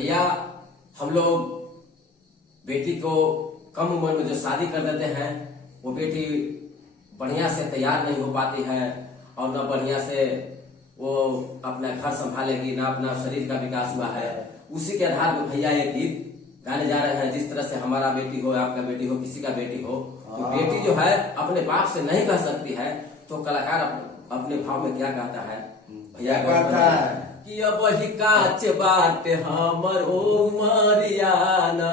भैया हम लोग बेटी को कम उम्र में जो शादी कर देते हैं वो बेटी बढ़िया से तैयार नहीं हो पाती है और न बढ़िया से वो अपना घर संभालेगी, ना अपना शरीर का विकास हुआ है। उसी के आधार पर भैया एक गीत गाने जा रहे हैं। जिस तरह से हमारा बेटी हो, आपका बेटी हो, किसी का बेटी हो, तो बेटी जो है अपने बाप से नहीं कह सकती है, तो कलाकार अपने भाव में क्या कहता है भैया कहता है कि अब ही काच बाट हमर उमरियाना,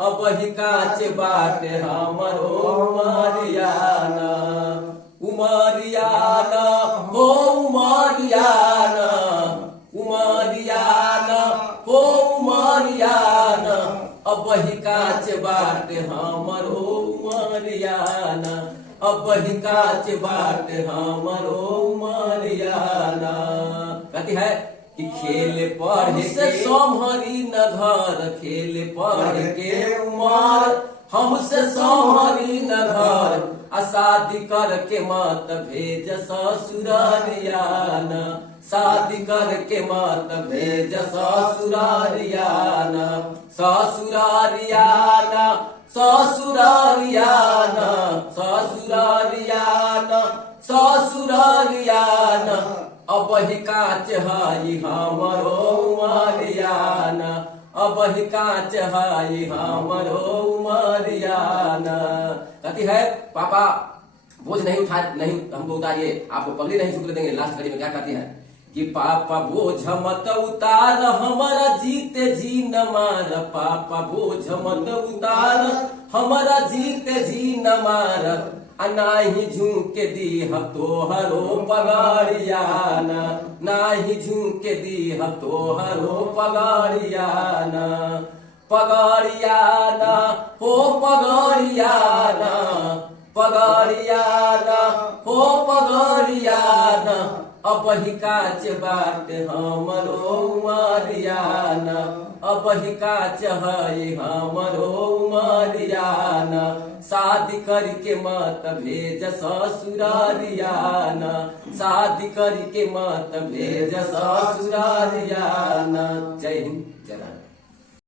अब ही काच बाट हमर उमरियाना, उमरियाना हो उमरियाना, उमरियाना हो उमरियाना, अब ही काच बाट हमर उमरियाना, अब ही काच बाट हमर उमरियाना। कहती है कि खेल पढ़ से सोमहरी न घर, खेल पढ़ के उमर हमसे सोमहरी न घर, शादी करके मत भेज ससुरारियाना, शादी करके मत भेज ससुरारियाना, ससुरारियाना, ससुरारियाना, ससुरारियाना, ससुरारियाना, अब ही काच हाई हमरो उमरियाना, अब ही काच हाई हमरो उमरियाना। कहती है पापा बोझ नहीं हमको उतारिए, आपको पगड़ी नहीं झुकने देंगे। लास्ट घड़ी में क्या कहती है कि पापा बोझ मत उतार हमारा जीते जी न मार, पापा बोझ मत उतार हमारा जीते जी न मार, नाही झुके दीह तोहरो पगाड़ियाना, नाही झुके दीह तोहरो पगाड़ियाना, पगाड़ियाना हो पगाड़ियाना, पगाड़ियाना हो पगाड़ियाना, अब ही काच बाट हमरो उमरियाना, अब ही काच है हमरो उमरियाना, शादी करके मत भेज ससुरारियाना, शादी करके मत भेज ससुरारियाना। जय हिंद, जय भारत।